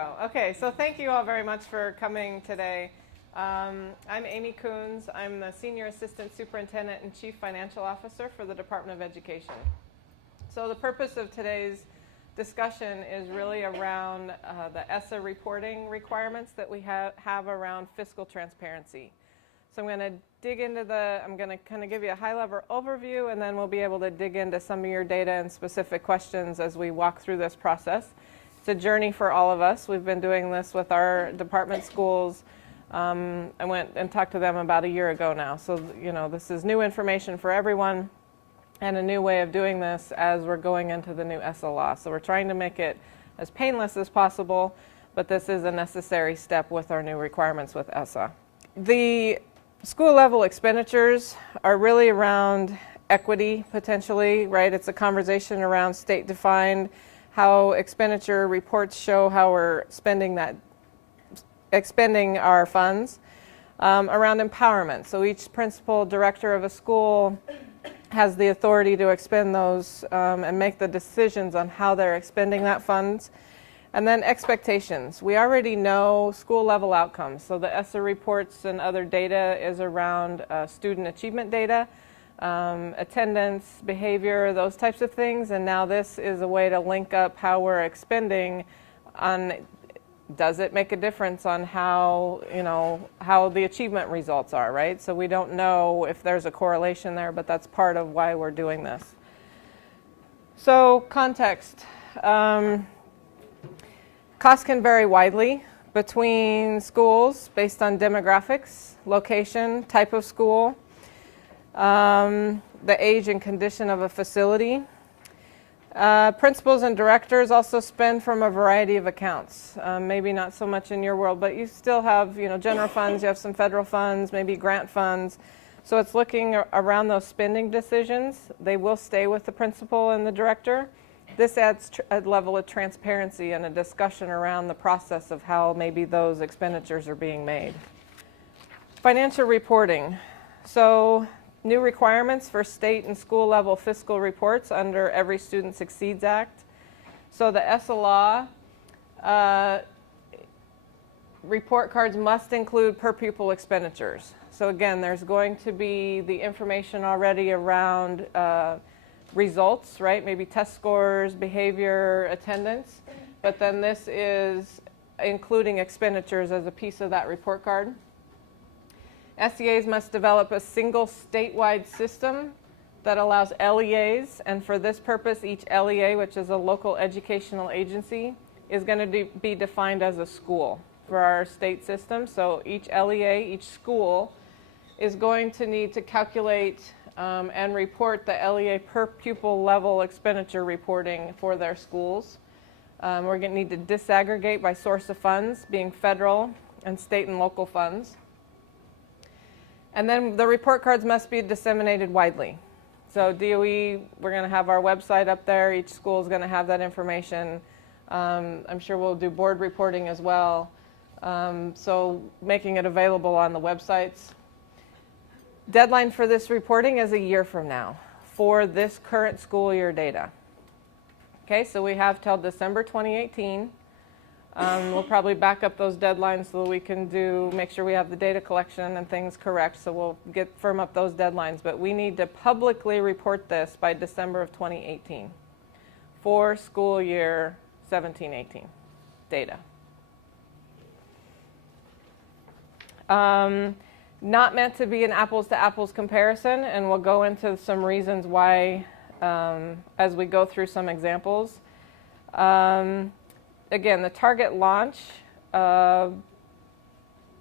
Okay, so thank you all very much for coming today. I'm Amy Coons. I'm the Senior Assistant Superintendent and Chief Financial Officer for the Department of Education. So the purpose of today's discussion is really around the ESSA reporting requirements that we have around fiscal transparency. So I'm going to dig into I'm going to kind of give you a high-level overview, and then we'll be able to dig into some of your data and specific questions as we walk through this process. It's a journey for all of us. We've been doing this with our department schools. I went and talked to them about a year ago now. So, you know, this is new information for everyone and a new way of doing this as we're going into the new ESSA law. So we're trying to make it as painless as possible, but this is a necessary step with our new requirements with ESSA. The school level expenditures are really around equity potentially, right? It's a conversation around state defined, how expenditure reports show how we're expending our funds, around empowerment. So each principal director of a school has the authority to expend those and make the decisions on how they're expending that funds. And then expectations. We already know school level outcomes. So the ESSA reports and other data is around student achievement data, attendance, behavior, those types of things. And now this is a way to link up how we're expending on, does it make a difference on how, you know, how the achievement results are, right? So we don't know if there's a correlation there, but that's part of why we're doing this. So context. Costs can vary widely between schools based on demographics, location, type of school, the age and condition of a facility. Principals and directors also spend from a variety of accounts. Maybe not so much in your world, but you still have, you know, general funds, you have some federal funds, maybe grant funds. So it's looking around those spending decisions. They will stay with the principal and the director. This adds a level of transparency and a discussion around the process of how maybe those expenditures are being made. Financial reporting. So new requirements for state and school level fiscal reports under Every Student Succeeds Act. So the ESSA law, report cards must include per pupil expenditures. So again, there's going to be the information already around results, right? Maybe test scores, behavior, attendance. But then this is including expenditures as a piece of that report card. SEAs must develop a single statewide system that allows LEAs, and for this purpose, each LEA, which is a local educational agency, is going to be defined as a school for our state system. So each LEA, each school, is going to need to calculate and report the LEA per pupil level expenditure reporting for their schools. We're going to need to disaggregate by source of funds, being federal and state and local funds. And then the report cards must be disseminated widely. So DOE, we're going to have our website up there. Each school is going to have that information. I'm sure we'll do board reporting as well. So making it available on the websites. Deadline for this reporting is a year from now for this current school year data. Okay, so we have till December 2018. We'll probably back up those deadlines so that we can make sure we have the data collection and things correct. So we'll firm up those deadlines. But we need to publicly report this by December of 2018 for school year 17-18 data. Not meant to be an apples to apples comparison, and we'll go into some reasons why as we go through some examples. Again, the target launch,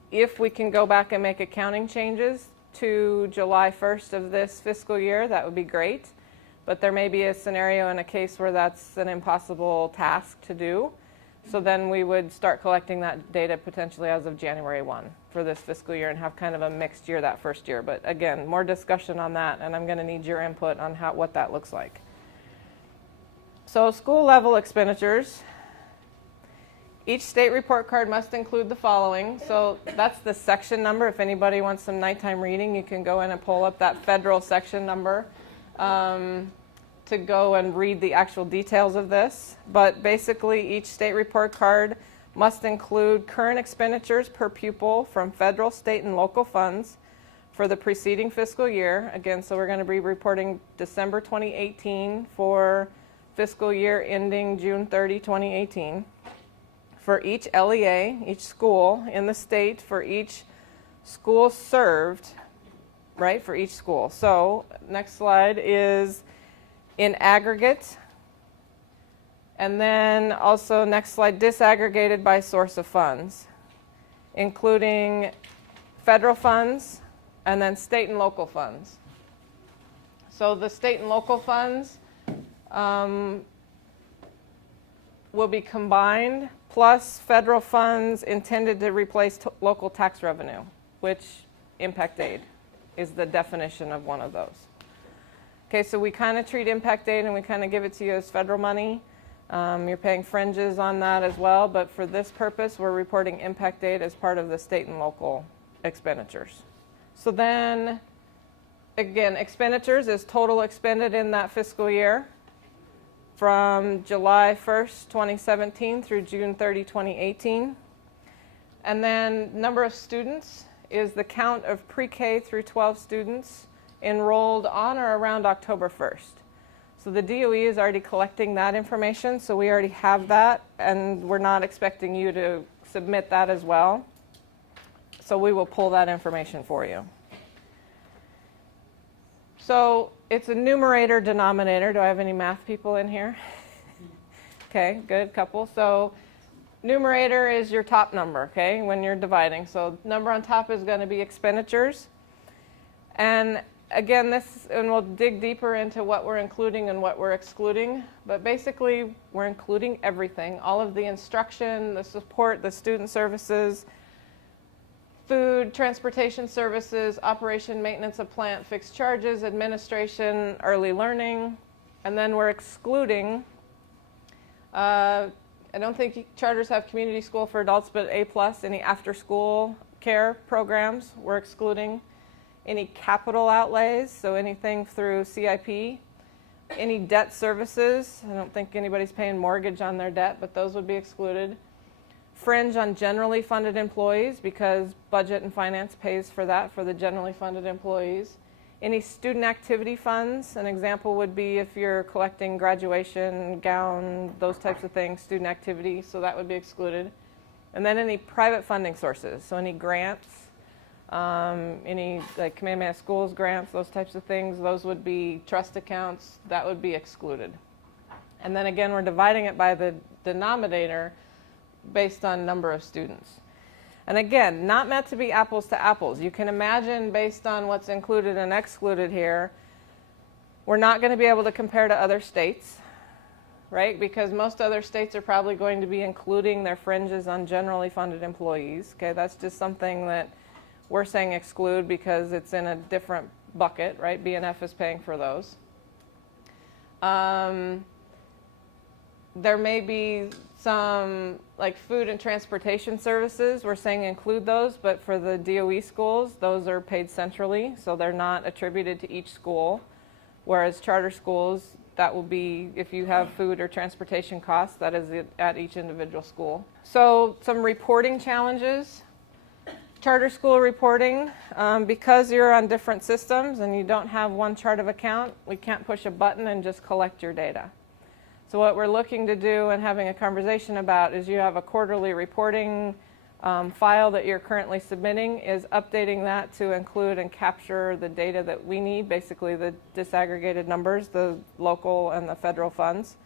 if we can go back and make accounting changes to July 1st of this fiscal year, that would be great. But there may be a scenario in a case where that's an impossible task to do. So then we would start collecting that data potentially as of January 1 for this fiscal year and have kind of a mixed year that first year. But again, more discussion on that, and I'm going to need your input on what that looks like. So school level expenditures. Each state report card must include the following. So that's the section number. If anybody wants some nighttime reading, you can go in and pull up that federal section number. To go and read the actual details of this. But basically, each state report card must include current expenditures per pupil from federal, state, and local funds for the preceding fiscal year. Again, so we're going to be reporting December 2018 for fiscal year ending June 30, 2018. For each LEA, each school in the state, for each school served, right, for each school. So next slide is in aggregate. And then also next slide, disaggregated by source of funds, including federal funds and then state and local funds. So the state and local funds will be combined plus federal funds intended to replace local tax revenue, which impact aid is the definition of one of those. Okay, so we kind of treat impact aid and we kind of give it to you as federal money. You're paying fringes on that as well, but for this purpose, we're reporting impact aid as part of the state and local expenditures. So then, again, expenditures is total expended in that fiscal year from July 1st, 2017 through June 30, 2018. And then number of students is the count of pre-K through 12 students enrolled on or around October 1st. So the DOE is already collecting that information, so we already have that, and we're not expecting you to submit that as well. So we will pull that information for you. So it's a numerator denominator. Do I have any math people in here? Okay, good, couple. So numerator is your top number, okay, when you're dividing. So number on top is going to be expenditures. And again, and we'll dig deeper into what we're including and what we're excluding, but basically we're including everything, all of the instruction, the support, the student services, food, transportation services, operation, maintenance of plant, fixed charges, administration, early learning, and then we're excluding, I don't think charters have community school for adults, but A+, any after-school care programs we're excluding. Any capital outlays, so anything through CIP, any debt services. I don't think anybody's paying mortgage on their debt, but those would be excluded. Fringe on generally funded employees, because budget and finance pays for that for the generally funded employees. Any student activity funds, an example would be if you're collecting graduation, gown, those types of things, student activity, so that would be excluded. And then any private funding sources, so any grants, any like Kamehameha Schools grants, those types of things, those would be trust accounts, that would be excluded. And then again, we're dividing it by the denominator based on number of students. And again, not meant to be apples to apples. You can imagine based on what's included and excluded here, we're not going to be able to compare to other states, right? Because most other states are probably going to be including their fringes on generally funded employees. Okay, that's just something that we're saying exclude because it's in a different bucket, right? BNF is paying for those. There may be some like food and transportation services, we're saying include those, but for the DOE schools, those are paid centrally, so they're not attributed to each school. Whereas charter schools, that will be, if you have food or transportation costs, that is at each individual school. So some reporting challenges. Charter school reporting, because you're on different systems and you don't have one chart of account, we can't push a button and just collect your data. So what we're looking to do and having a conversation about is you have a quarterly reporting file that you're currently submitting, is updating that to include and capture the data that we need, basically the disaggregated numbers, the local and the federal funds,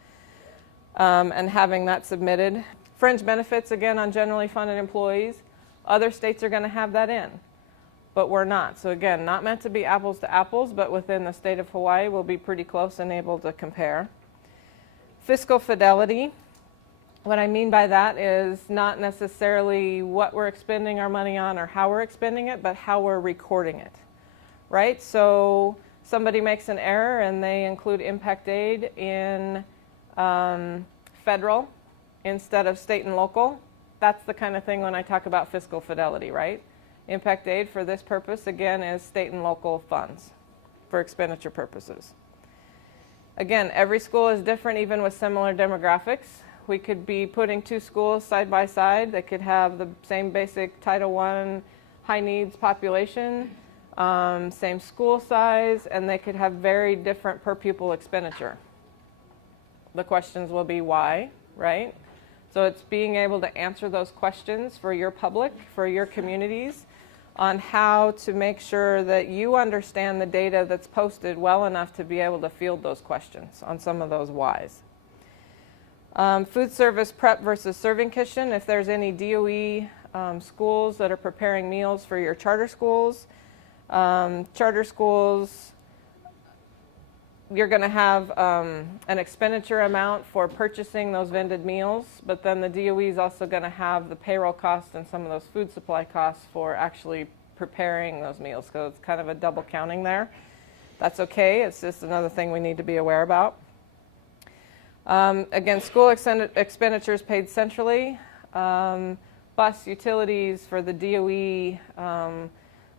and having that submitted. Fringe benefits, again, on generally funded employees. Other states are going to have that in, but we're not. So again, not meant to be apples to apples, but within the state of Hawaii, we'll be pretty close and able to compare. Fiscal fidelity, what I mean by that is not necessarily what we're expending our money on or how we're expending it, but how we're recording it, right? So somebody makes an error and they include impact aid in federal instead of state and local. That's the kind of thing when I talk about fiscal fidelity, right? Impact aid for this purpose, again, is state and local funds for expenditure purposes. Again, every school is different, even with similar demographics. We could be putting two schools side by side. They could have the same basic Title I high needs population, same school size, and they could have very different per pupil expenditure. The questions will be why, right? So it's being able to answer those questions for your public, for your communities, on how to make sure that you understand the data that's posted well enough to be able to field those questions on some of those whys. Food service prep versus serving kitchen. If there's any DOE schools that are preparing meals for your charter schools, you're going to have an expenditure amount for purchasing those vended meals, but then the DOE is also going to have the payroll costs and some of those food supply costs for actually preparing those meals. So it's kind of a double counting there. That's okay. It's just another thing we need to be aware about. Again, school expenditures paid centrally, bus, utilities for the DOE,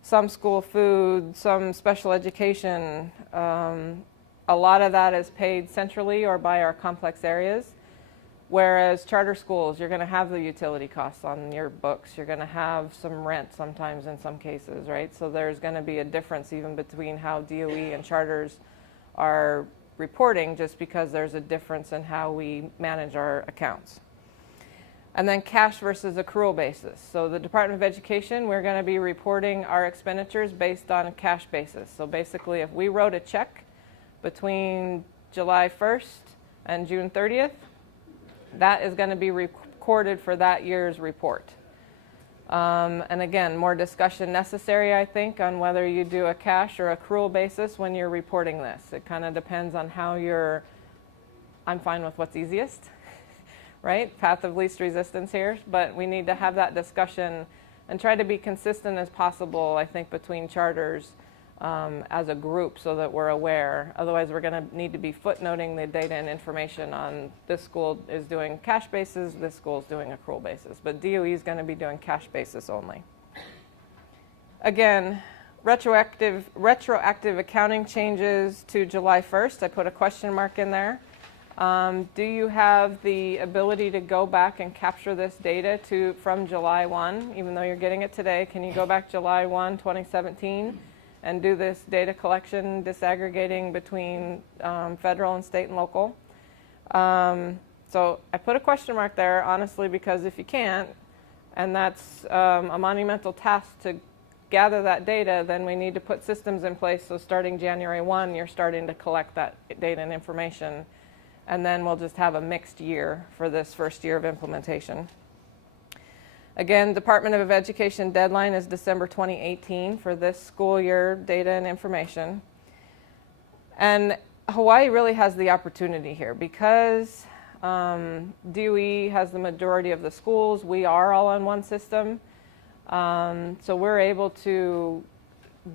some school food, some special education. A lot of that is paid centrally or by our complex areas, whereas charter schools, you're going to have the utility costs on your books. You're going to have some rent sometimes in some cases, right? So there's going to be a difference even between how DOE and charters are reporting, just because there's a difference in how we manage our accounts. And then cash versus accrual basis. So the Department of Education, we're going to be reporting our expenditures based on a cash basis. So basically, if we wrote a check between July 1st and June 30th, that is going to be recorded for that year's report. And again, more discussion necessary, I think, on whether you do a cash or accrual basis when you're reporting this. It kind of depends on how I'm fine with what's easiest, right? Path of least resistance here, but we need to have that discussion and try to be consistent as possible, I think, between charters as a group so that we're aware. Otherwise, we're going to need to be footnoting the data and information on this school is doing cash basis, this school is doing accrual basis. But DOE is going to be doing cash basis only. Again, retroactive accounting changes to July 1st. I put a question mark in there. Do you have the ability to go back and capture this data from July 1, even though you're getting it today? Can you go back July 1, 2017? And do this data collection, disaggregating between federal and state and local. So I put a question mark there, honestly, because if you can't, and that's a monumental task to gather that data, then we need to put systems in place. So starting January 1, you're starting to collect that data and information. And then we'll just have a mixed year for this first year of implementation. Again, Department of Education deadline is December 2018 for this school year data and information. And Hawaii really has the opportunity here because DOE has the majority of the schools. We are all on one system. So we're able to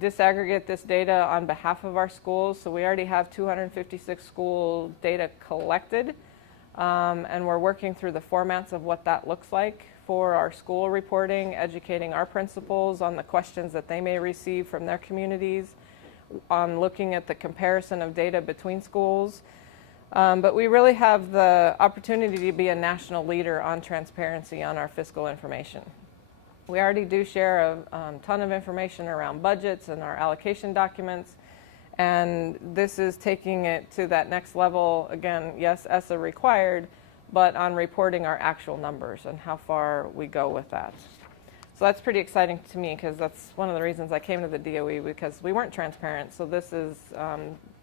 disaggregate this data on behalf of our schools. So we already have 256 school data collected. And we're working through the formats of what that looks like for our school reporting, educating our principals on the questions that they may receive from their communities, on looking at the comparison of data between schools. But we really have the opportunity to be a national leader on transparency on our fiscal information. We already do share a ton of information around budgets and our allocation documents. And this is taking it to that next level. Again, yes, ESSA required, but on reporting our actual numbers and how far we go with that. So that's pretty exciting to me because that's one of the reasons I came to the DOE, because we weren't transparent. So this is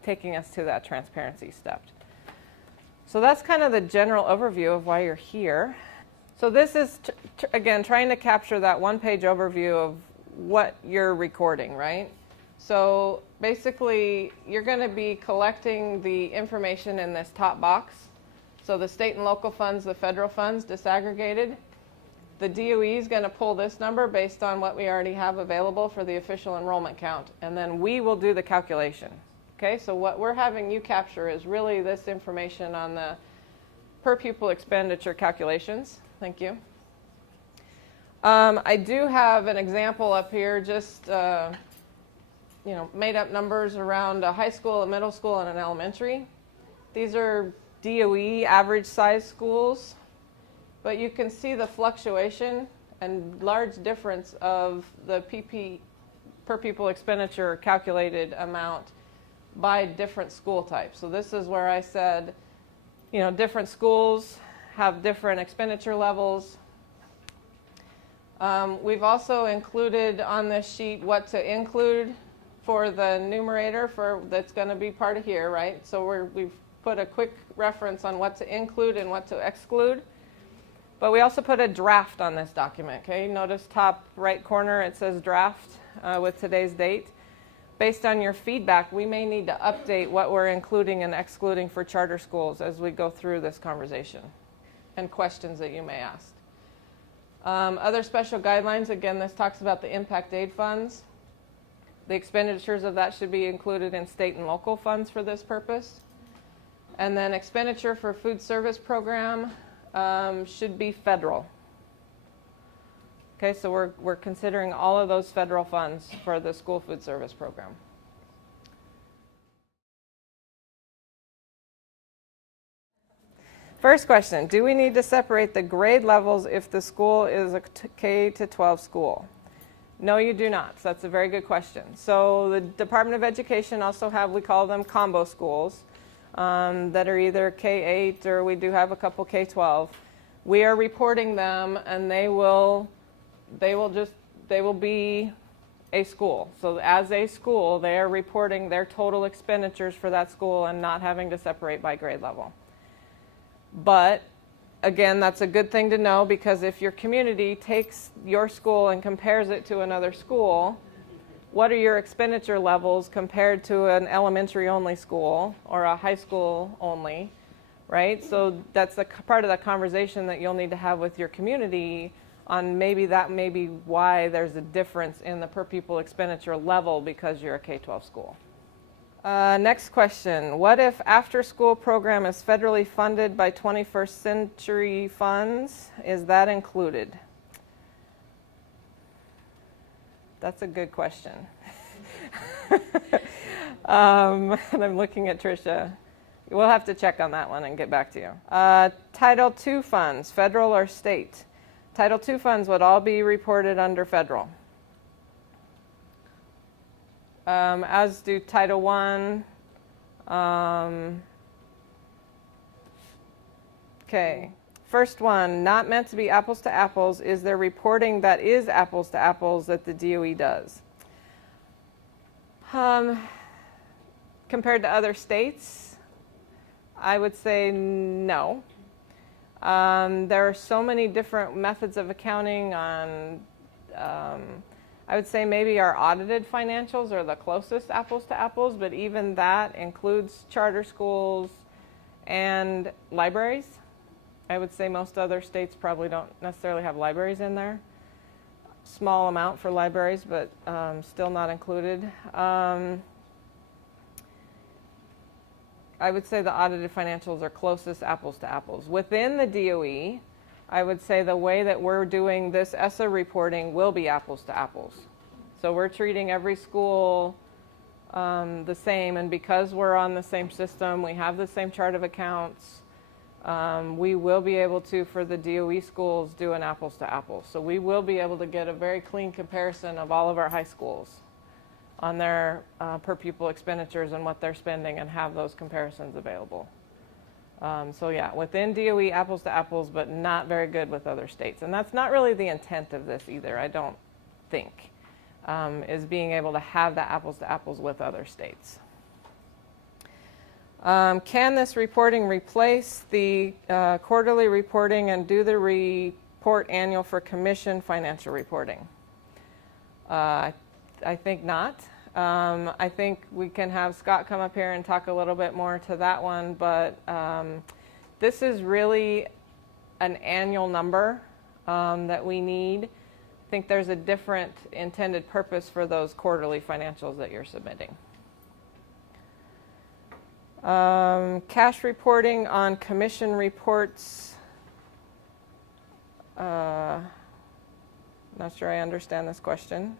taking us to that transparency step. So that's kind of the general overview of why you're here. So this is, again, trying to capture that one-page overview of what you're recording, right? So basically, you're going to be collecting the information in this top box. So the state and local funds, the federal funds, disaggregated. The DOE is going to pull this number based on what we already have available for the official enrollment count. And then we will do the calculation. Okay, so what we're having you capture is really this information on the per pupil expenditure calculations. Thank you. I do have an example up here, just made up numbers around a high school, a middle school, and an elementary. These are DOE average size schools, but you can see the fluctuation and large difference of the PP per pupil expenditure calculated amount by different school types. So this is where I said, you know, different schools have different expenditure levels. We've also included on this sheet what to include for the numerator that's going to be part of here, right? So we've put a quick reference on what to include and what to exclude. But we also put a draft on this document, okay? Notice top right corner, it says draft with today's date. Based on your feedback, we may need to update what we're including and excluding for charter schools as we go through this conversation and questions that you may ask. Other special guidelines, again, this talks about the impact aid funds. The expenditures of that should be included in state and local funds for this purpose. And then expenditure for food service program should be federal. Okay, so we're considering all of those federal funds for the school food service program. First question, do we need to separate the grade levels if the school is a K to 12 school? No, you do not. So that's a very good question. So the Department of Education also have, we call them combo schools that are either K-8 or we do have a couple K-12. We are reporting them and they will be a school. So as a school, they are reporting their total expenditures for that school and not having to separate by grade level. But again, that's a good thing to know, because if your community takes your school and compares it to another school, what are your expenditure levels compared to an elementary only school or a high school only, right? So that's a part of the conversation that you'll need to have with your community on maybe that may be why there's a difference in the per pupil expenditure level because you're a K-12 school. Next question. What if after-school program is federally funded by 21st century funds? Is that included? That's a good question. And I'm looking at Tricia. We'll have to check on that one and get back to you. Title II funds, federal or state? Title II funds would all be reported under federal. As do Title I. Okay, first one, not meant to be apples to apples. Is there reporting that is apples to apples that the DOE does? Compared to other states, I would say no. There are so many different methods of accounting on I would say maybe our audited financials are the closest apples to apples, but even that includes charter schools and libraries. I would say most other states probably don't necessarily have libraries in there. Small amount for libraries, but still not included. I would say the audited financials are closest apples to apples. Within the DOE, I would say the way that we're doing this ESSA reporting will be apples to apples. So we're treating every school the same, and because we're on the same system, we have the same chart of accounts, we will be able to, for the DOE schools, do an apples to apples. So we will be able to get a very clean comparison of all of our high schools on their per pupil expenditures and what they're spending, and have those comparisons available. So yeah, within DOE, apples to apples, but not very good with other states. And that's not really the intent of this either, I don't think, is being able to have the apples to apples with other states. Can this reporting replace the quarterly reporting and do the report annual for commission financial reporting? I think not. I think we can have Scott come up here and talk a little bit more to that one, but this is really an annual number that we need. I think there's a different intended purpose for those quarterly financials that you're submitting. Cash reporting on commission reports. Not sure I understand this question.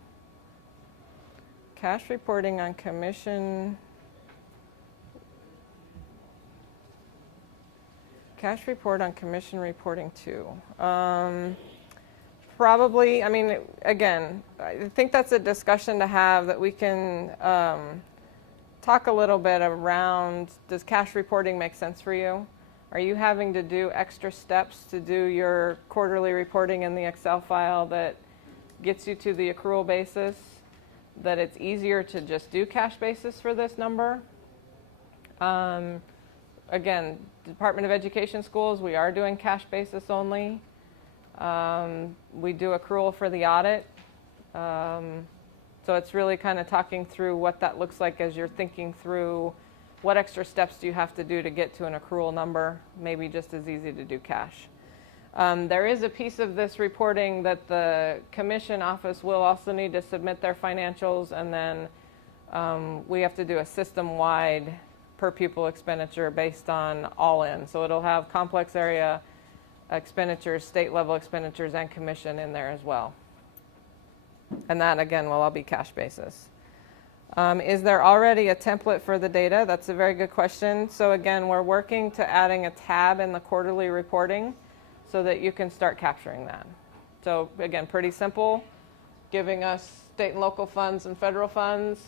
Cash reporting on commission. Cash report on commission reporting too. Probably, I mean, again, I think that's a discussion to have that we can talk a little bit around, does cash reporting make sense for you? Are you having to do extra steps to do your quarterly reporting in the Excel file that gets you to the accrual basis, that it's easier to just do cash basis for this number? Again, Department of Education schools, we are doing cash basis only. We do accrual for the audit. So it's really kind of talking through what that looks like as you're thinking through what extra steps do you have to do to get to an accrual number, maybe just as easy to do cash. There is a piece of this reporting that the commission office will also need to submit their financials, and then we have to do a system-wide per pupil expenditure based on all in. So it'll have complex area expenditures, state level expenditures, and commission in there as well. And that, again, will all be cash basis. Is there already a template for the data? That's a very good question. So again, we're working to adding a tab in the quarterly reporting so that you can start capturing that. So again, pretty simple, giving us state and local funds and federal funds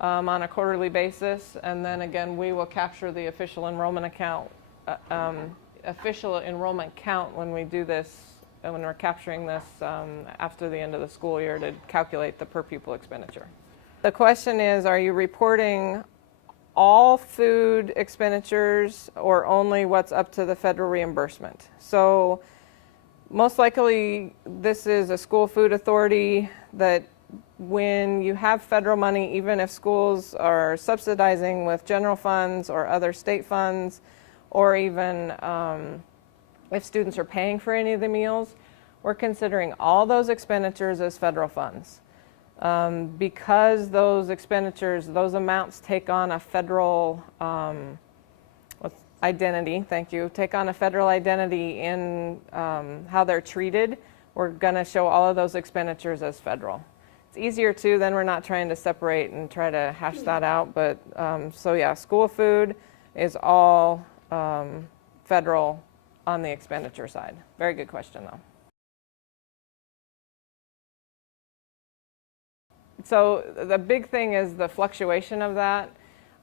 on a quarterly basis. And then again, we will capture the official enrollment account, official enrollment count when we do this, when we're capturing this after the end of the school year to calculate the per pupil expenditure. The question is, are you reporting all food expenditures or only what's up to the federal reimbursement? So most likely this is a school food authority that when you have federal money, even if schools are subsidizing with general funds or other state funds, or even if students are paying for any of the meals, we're considering all those expenditures as federal funds. Because those expenditures, those amounts take on a federal identity, thank you, take on a federal identity in how they're treated, we're going to show all of those expenditures as federal. It's easier too, then we're not trying to separate and try to hash that out, but so yeah, school food is all federal on the expenditure side. Very good question though. So the big thing is the fluctuation of that.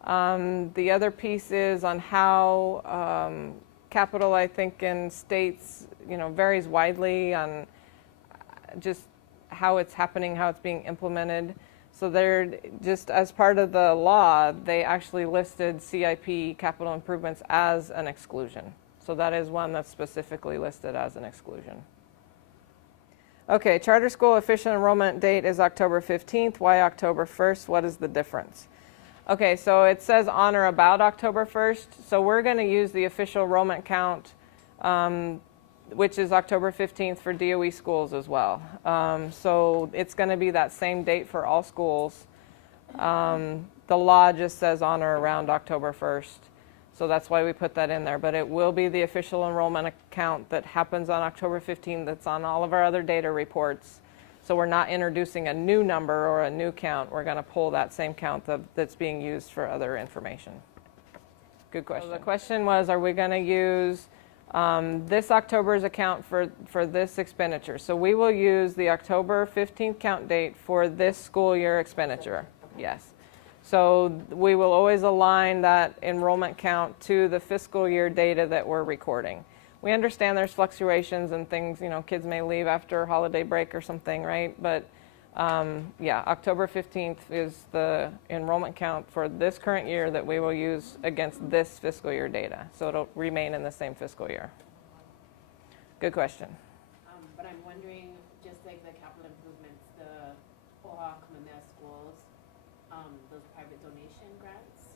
The other piece is on how capital, I think, in states, varies widely on just how it's happening, how it's being implemented. So they're just as part of the law, they actually listed CIP capital improvements as an exclusion. So that is one that's specifically listed as an exclusion. Okay, charter school official enrollment date is October 15th. Why October 1st? What is the difference? Okay, so it says on or about October 1st. So we're going to use the official enrollment count, which is October 15th for DOE schools as well. So it's going to be that same date for all schools. The law just says on or around October 1st. So that's why we put that in there. But it will be the official enrollment account that happens on October 15th that's on all of our other data reports. So we're not introducing a new number or a new count. We're going to pull that same count that's being used for other information. Good question. So the question was, are we going to use this October's account for this expenditure? So we will use the October 15th count date for this school year expenditure. Yes. So we will always align that enrollment count to the fiscal year data that we're recording. We understand there's fluctuations and things, kids may leave after holiday break or something, right? But yeah, October 15th is the enrollment count for this current year that we will use against this fiscal year data. So it'll remain in the same fiscal year. Good question. But I'm wondering, just like the capital improvements, the OHA Kamehameha schools, those private donation grants,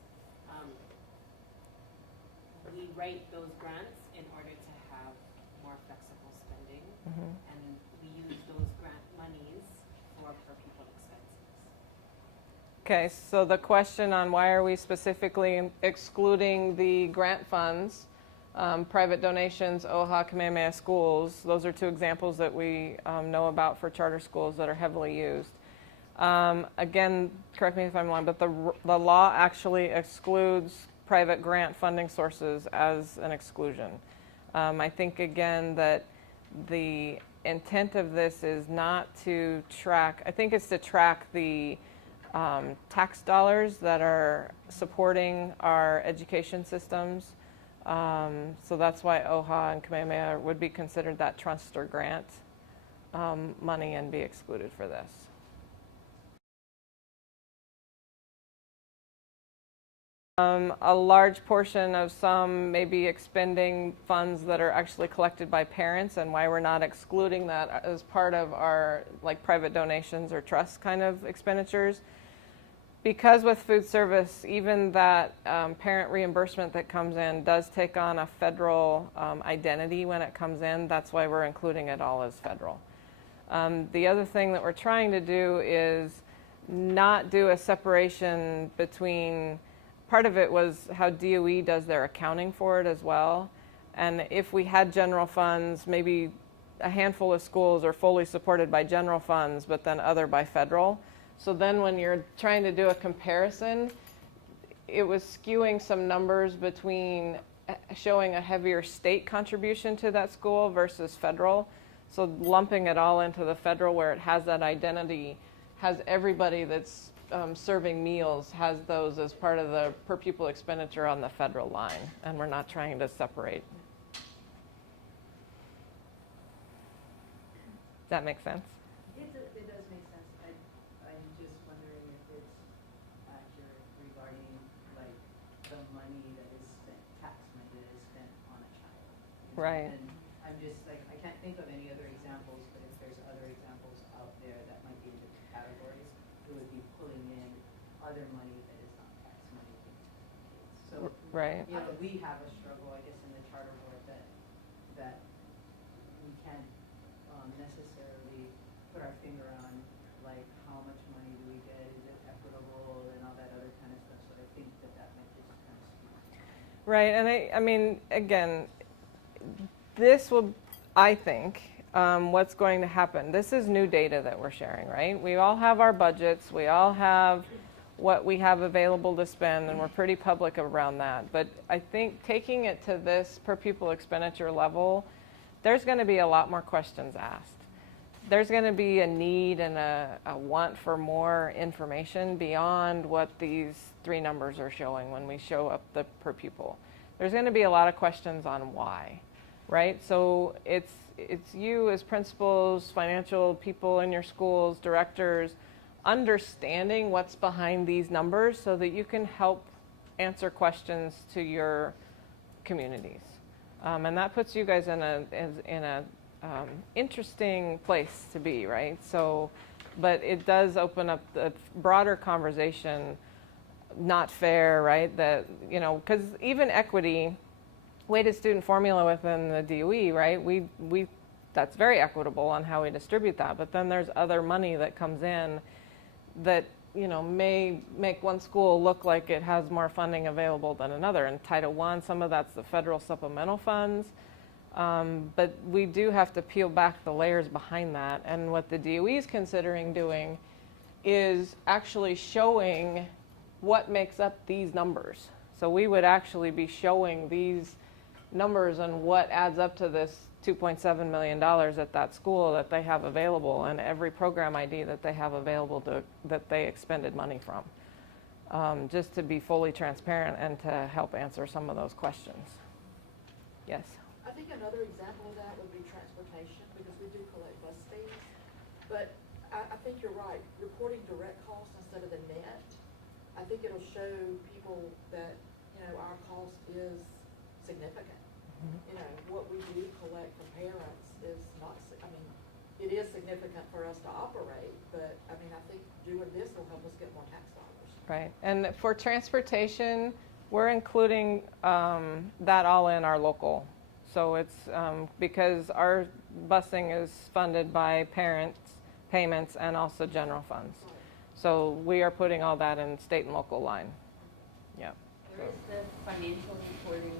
we write those grants in order to have more flexible spending, and we use those grant monies for per pupil expenses. Okay, so the question on why are we specifically excluding the grant funds, private donations, OHA Kamehameha schools, those are two examples that we know about for charter schools that are heavily used. Again, correct me if I'm wrong, but the law actually excludes private grant funding sources as an exclusion. I think, again, that the intent of this is not to track, I think it's to track the tax dollars that are supporting our education systems. So that's why OHA and Kamehameha would be considered that trust or grant money and be excluded for this. A large portion of some may be expending funds that are actually collected by parents, and why we're not excluding that as part of our like private donations or trust kind of expenditures. Because with food service, even that parent reimbursement that comes in does take on a federal identity when it comes in. That's why we're including it all as federal. The other thing that we're trying to do is not do a separation between, part of it was how DOE does their accounting for it as well. And if we had general funds, maybe a handful of schools are fully supported by general funds, but then other by federal. So then when you're trying to do a comparison, it was skewing some numbers between showing a heavier state contribution to that school versus federal. So lumping it all into the federal where it has that identity, has everybody that's serving meals has those as part of the per pupil expenditure on the federal line, and we're not trying to separate. Does that make sense? It does make sense. I'm just wondering if it's accurate regarding like the money that is spent, tax money that is spent on a child. Right. And I'm just like, I can't think of any other examples, but if there's other examples out there that might be in different categories, it would be pulling in other money that is not tax money into kids. So, Right. you know, we have a struggle, I guess, in the charter board that we can't necessarily put our finger on, like, how much money do we get, is it equitable, and all that other kind of stuff. So I think that might just kind of speak. Right, and I mean, again, this will, I think, what's going to happen. This is new data that we're sharing, right? We all have our budgets, we all have what we have available to spend, and we're pretty public around that. But I think taking it to this per pupil expenditure level, there's going to be a lot more questions asked. There's going to be a need and a want for more information beyond what these three numbers are showing when we show up the per pupil. There's going to be a lot of questions on why, right? So it's you as principals, financial people in your schools, directors, understanding what's behind these numbers so that you can help answer questions to your communities. And that puts you guys in a interesting place to be, right? So, but it does open up the broader conversation. Not fair, right? That, you know, because even equity, weighted student formula within the DOE, right? We that's very equitable on how we distribute that. But then there's other money that comes in that, you know, may make one school look like it has more funding available than another. In Title I, some of that's the federal supplemental funds. But we do have to peel back the layers behind that. And what the DOE is considering doing is actually showing what makes up these numbers. So we would actually be showing these numbers and what adds up to this $2.7 million at that school that they have available, and every program ID that they have available that they expended money from, just to be fully transparent and to help answer some of those questions. Yes? I think another example of that would be transportation, because we do collect bus fees. But I think you're right, reporting direct costs instead of the net, I think it'll show people that, you know, our cost is significant. You know, what we do collect from parents is not, I mean, it is significant for us to operate, but I mean, I think doing this will help us get more tax dollars. Right, and for transportation, we're including that all in our local. So it's because our busing is funded by parents' payments and also general funds. So we are putting all that in state and local line. Yeah. There is the financial reporting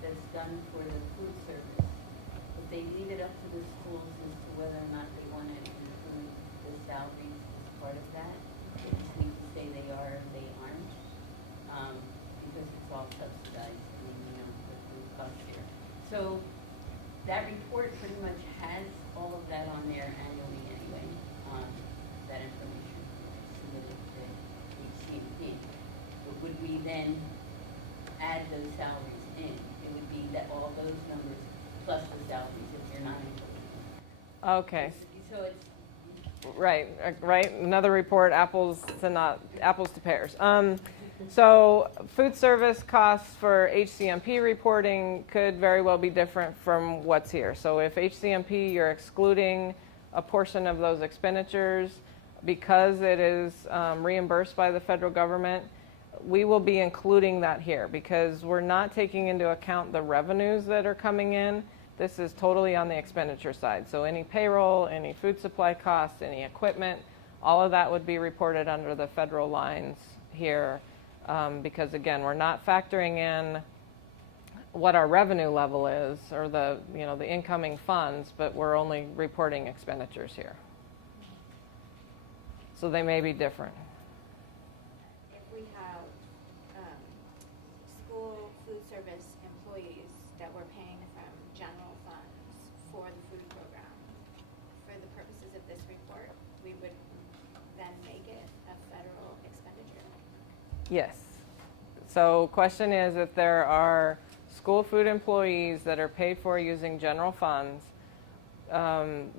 that's done for the food service. But they leave it up to the schools as to whether or not they want to include the salaries as part of that. They just need to say they are or they aren't, because it's all subsidized, I mean, you know, the food costs here. So Okay. So it's, Right, right. Another report, apples to pears. So food service costs for HCMP reporting could very well be different from what's here. So if HCMP, you're excluding a portion of those expenditures because it is reimbursed by the federal government, we will be including that here because we're not taking into account the revenues that are coming in. This is totally on the expenditure side. So any payroll, any food supply costs, any equipment, all of that would be reported under the federal lines here because again, we're not factoring in what our revenue level is or the incoming funds, but we're only reporting expenditures here. So they may be different. If we have school food service employees that we're paying from general funds for the food program, for the purposes of this report, we would then make it a federal expenditure. Yes. So question is if there are school food employees that are paid for using general funds,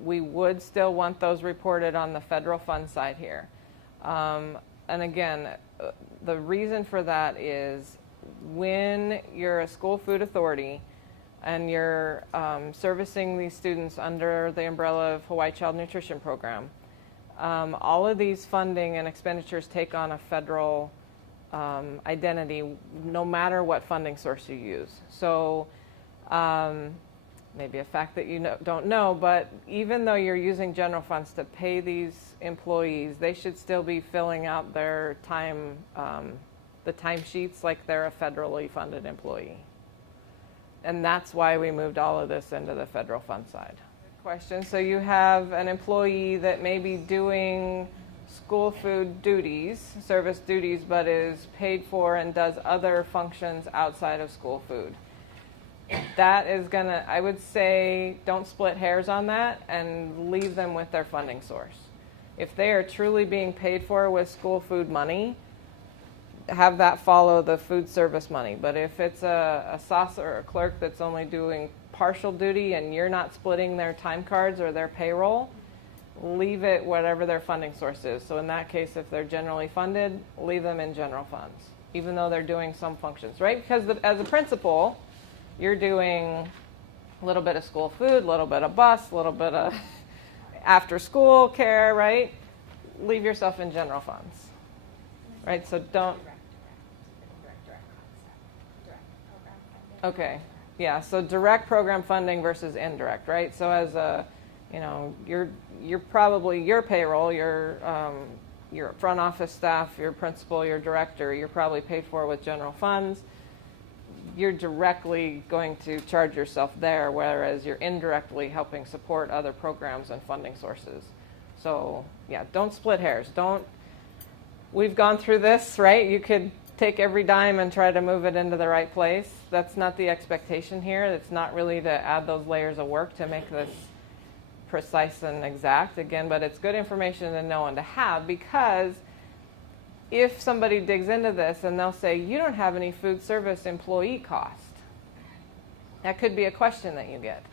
we would still want those reported on the federal fund side here. And again, the reason for that is when you're a school food authority and you're servicing these students under the umbrella of Hawaii Child Nutrition Program, all of these funding and expenditures take on a federal identity no matter what funding source you use. So maybe a fact that you don't know, but even though you're using general funds to pay these employees, they should still be filling out their time, the timesheets like they're a federally funded employee. And that's why we moved all of this into the federal fund side. Good question. So you have an employee that may be doing school food duties, service duties, but is paid for and does other functions outside of school food. That is gonna, I would say, don't split hairs on that and leave them with their funding source. If they are truly being paid for with school food money, have that follow the food service money. But if it's a saucer or a clerk that's only doing partial duty and you're not splitting their time cards or their payroll, leave it whatever their funding source is. So in that case, if they're generally funded, leave them in general funds, even though they're doing some functions, right? Because as a principal, you're doing a little bit of school food, a little bit of bus, a little bit of after school care, right? Leave yourself in general funds, right? So don't. Direct program funding. Okay, yeah. So direct program funding versus indirect, right? So as a, you're probably your payroll, your front office staff, your principal, your director, you're probably paid for with general funds. You're directly going to charge yourself there, whereas you're indirectly helping support other programs and funding sources. So yeah, don't split hairs. We've gone through this, right? You could take every dime and try to move it into the right place. That's not the expectation here. It's not really to add those layers of work to make this precise and exact again, but it's good information to know and to have, because if somebody digs into this and they'll say, you don't have any food service employee cost, that could be a question that you get.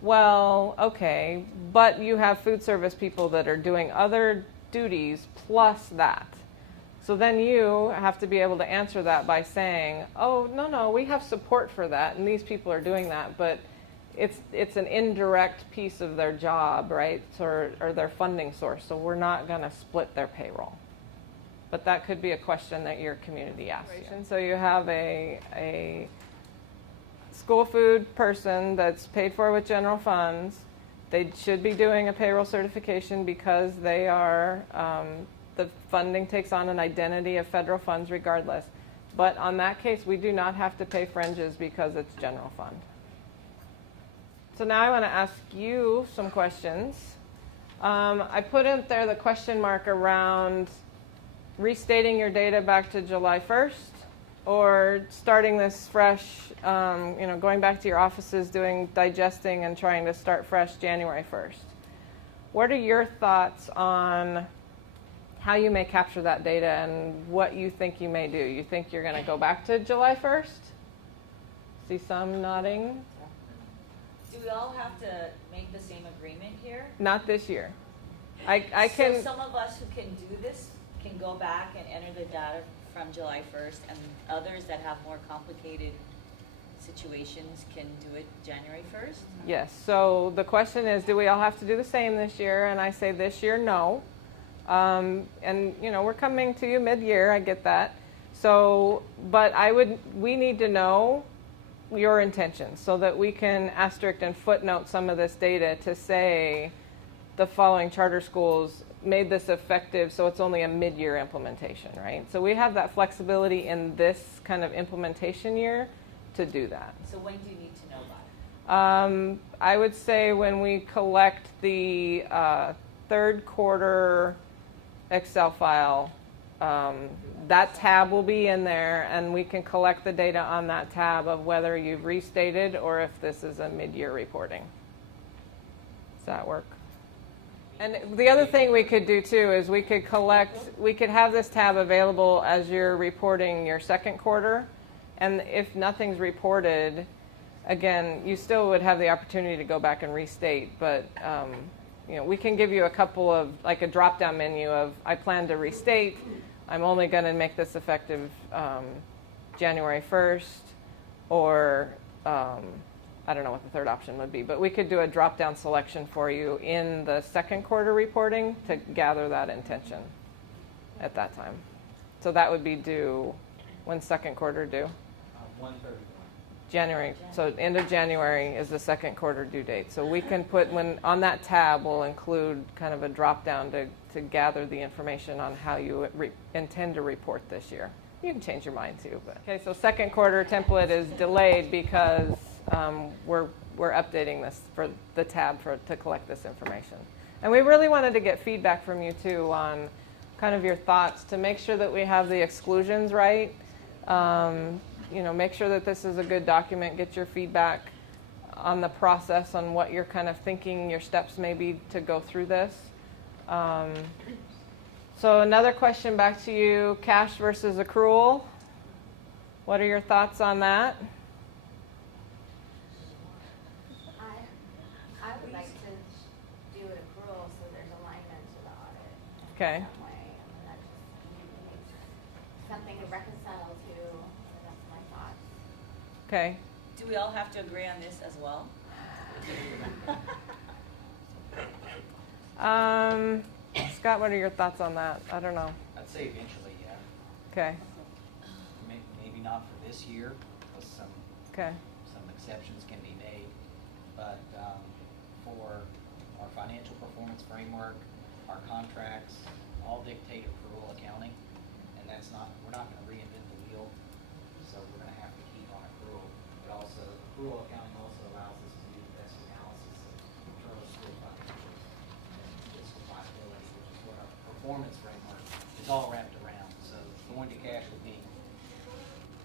Well, okay, but you have food service people that are doing other duties plus that. So then you have to be able to answer that by saying, oh, no, we have support for that, and these people are doing that, but it's an indirect piece of their job, right, or their funding source, so we're not going to split their payroll. But that could be a question that your community asks you. So you have a school food person that's paid for with general funds. They should be doing a payroll certification because they are, the funding takes on an identity of federal funds regardless. But on that case, we do not have to pay fringes because it's general fund. So now I want to ask you some questions. I put in there the question mark around restating your data back to July 1st or starting this fresh, going back to your offices, doing digesting and trying to start fresh January 1st. What are your thoughts on how you may capture that data and what you think you may do? You think you're going to go back to July 1st? See some nodding. Do we all have to make the same agreement here? Not this year. I So can, some of us who can do this can go back and enter the data from July 1st, and others that have more complicated situations can do it January 1st? yes. So the question is, do we all have to do the same this year? And I say this year, no. And, you know, we're coming to you mid-year, I get that. So, but we need to know your intentions so that we can asterisk and footnote some of this data to say the following charter schools made this effective, so it's only a mid-year implementation, right? So we have that flexibility in this kind of implementation year to do that. So when do you need to know about it? I would say when we collect the third quarter Excel file, that tab will be in there, and we can collect the data on that tab of whether you've restated or if this is a mid-year reporting. Does that work? And the other thing we could do too is we could have this tab available as you're reporting your second quarter, and if nothing's reported, again, you still would have the opportunity to go back and restate, but you know, we can give you a couple of, like a drop-down menu of, I plan to restate, I'm only going to make this effective January 1st, or I don't know what the third option would be, but we could do a drop-down selection for you in the second quarter reporting to gather that intention at that time. So that would be due, when's second quarter due? 1/31. January. So end of January is the second quarter due date. So we can put, when on that tab, we'll include kind of a drop-down to gather the information on how you intend to report this year. You can change your mind too. But okay, so second quarter template is delayed because we're updating this for the tab to collect this information. And we really wanted to get feedback from you too on kind of your thoughts to make sure that we have the exclusions right. You know, make sure that this is a good document, get your feedback on the process, on what you're kind of thinking your steps may be to go through this. So another question back to you, cash versus accrual. What are your thoughts on that? I would like to do an accrual so there's alignment to the audit. Okay. Some way. I mean, that just makes something to reconcile to. So that's my thoughts. Okay. Do we all have to agree on this as well? Scott, what are your thoughts on that? I don't know. I'd say eventually, yeah. Okay. Maybe not for this year, because Okay. some exceptions can be made. But for our financial performance framework, our contracts, all dictate accrual accounting, and that's not, we're not going to reinvent the wheel, so we're going to have to keep on accrual. But also, accrual accounting also allows us to do the best analysis of internal school financials and fiscal viability, which is what our performance framework is all wrapped around. So going to cash would be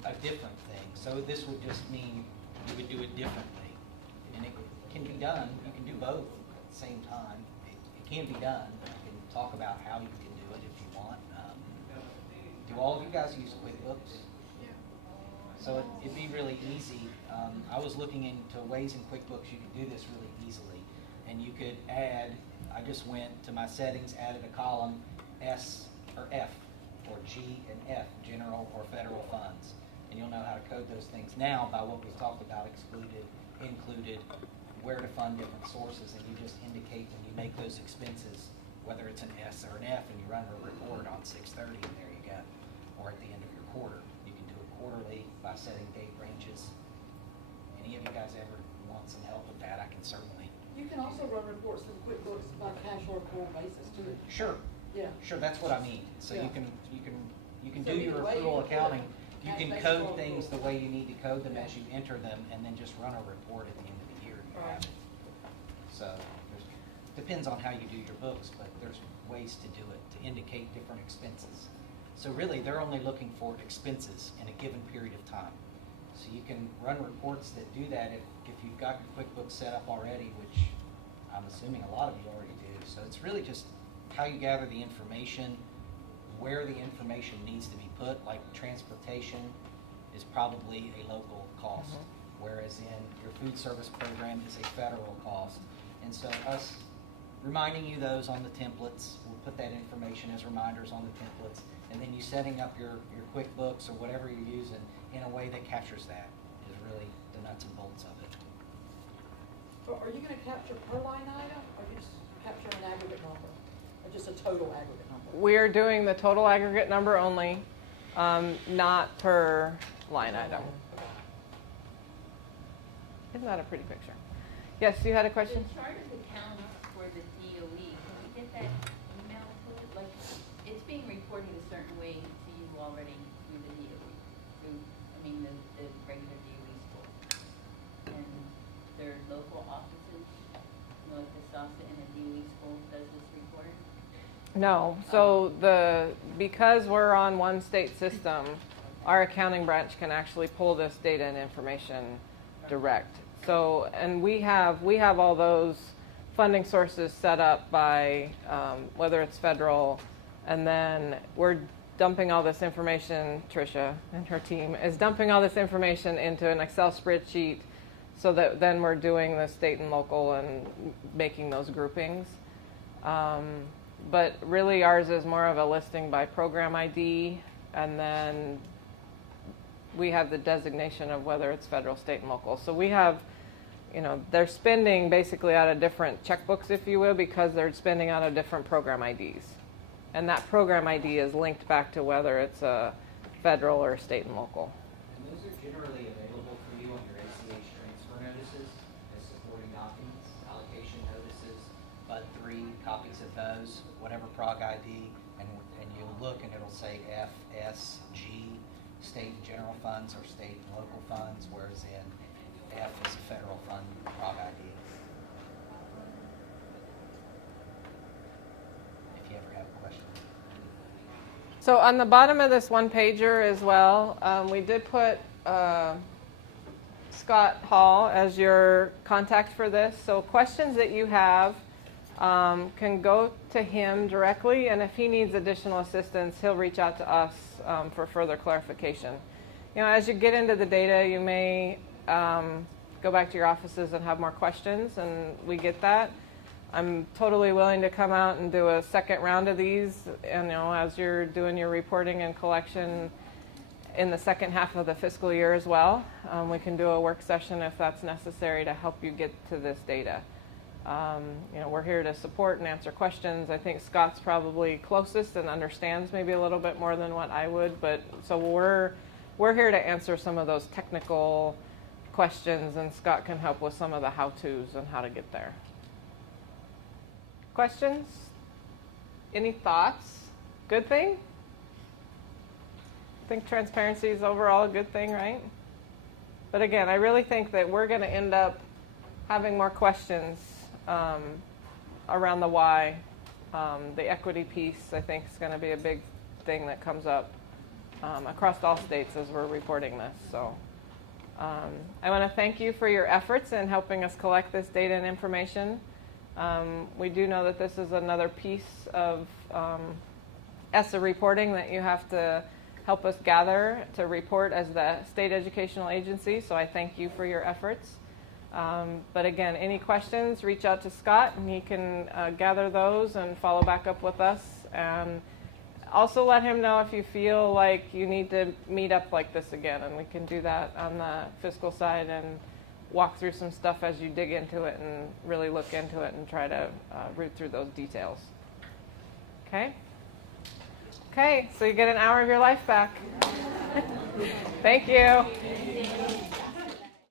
a different thing. So this would just mean you would do it differently. And it can be done, you can do both at the same time. It can be done. You can talk about how you can do it if you want. Do all of you guys use QuickBooks? So it'd be really easy. I was looking into ways in QuickBooks you could do this really easily. And you could add, I just went to my settings, added a column S or F, or G and F, general or federal funds. And you'll know how to code those things now by what we've talked about, excluded, included, where to fund different sources, and you just indicate when you make those expenses, whether it's an S or an F, and you run a report on 6/30, and there you go. Or at the end of your quarter. You can do it quarterly by setting date ranges. Any of you guys ever want some help with that, I can certainly. You can also run reports from QuickBooks by cash or accrual basis too. Sure. Yeah. Sure, that's what I mean. So Yeah. you can So do your either way, you accrual can put accounting. You cash can basis code or things accrual. the way you need to code them as you enter them, and then just run a report at the end of the year. And you have Right. it. So depends on how you do your books, but there's ways to do it, to indicate different expenses. So really, they're only looking for expenses in a given period of time. So you can run reports that do that if you've got your QuickBooks set up already, which I'm assuming a lot of you already do. So it's really just how you gather the information, where the information needs to be put, like transportation is probably a local cost, whereas in your food service program is a federal cost. And so us reminding you those on the templates, we'll put that information as reminders on the templates, and then you setting up your QuickBooks or whatever you're using in a way that captures that is really the nuts and bolts of it. Are you gonna capture per line item, or just capture an aggregate number, or just a total aggregate number? We're doing the total aggregate number only, not per line item. Isn't that a pretty picture? Yes, you had a question? The chart of accounts for the DOE, can we get that email to it? Like, it's being reported a certain way to you already through the DOE, the regular DOE school. And their local offices, like the SASA and the DOE school does this report? No. So because we're on one state system, our accounting branch can actually pull this data and information direct. So, and we have all those funding sources set up by whether it's federal, and then we're dumping all this information. Tricia and her team is dumping all this information into an Excel spreadsheet, so that then we're doing the state and local and making those groupings. But really ours is more of a listing by program ID, and then we have the designation of whether it's federal, state, and local. So we have, they're spending basically out of different checkbooks, if you will, because they're spending out of different program IDs. And that program ID is linked back to whether it's a federal or state and local. And those are generally available for you on your ACH transfer notices as supporting documents, allocation notices, but 3 copies of those, whatever prog ID, and you'll look and it'll say FSG, state and general funds, or state and local funds, whereas in F is a federal fund prog ID. If you ever have a question. So on the bottom of this one pager as well, we did put Scott Hall as your contact for this. So questions that you have can go to him directly, and if he needs additional assistance, he'll reach out to us for further clarification. As you get into the data, you may go back to your offices and have more questions, and we get that. I'm totally willing to come out and do a second round of these, and as you're doing your reporting and collection in the second half of the fiscal year as well. We can do a work session if that's necessary to help you get to this data. We're here to support and answer questions. I think Scott's probably closest and understands maybe a little bit more than what I would, but so we're here to answer some of those technical questions, and Scott can help with some of the how-tos and how to get there. Questions? Any thoughts? Good thing? I think transparency is overall a good thing, right? But again, I really think that we're going to end up having more questions around the why. The equity piece, I think, is going to be a big thing that comes up across all states as we're reporting this. So I want to thank you for your efforts in helping us collect this data and information. We do know that this is another piece of ESSA reporting that you have to help us gather to report as the state educational agency, so I thank you for your efforts. But again, any questions, reach out to Scott, and he can gather those and follow back up with us. And also let him know if you feel like you need to meet up like this again, and we can do that on the fiscal side and walk through some stuff as you dig into it and really look into it and try to root through those details. Okay? Okay, so you get an hour of your life back. Thank you.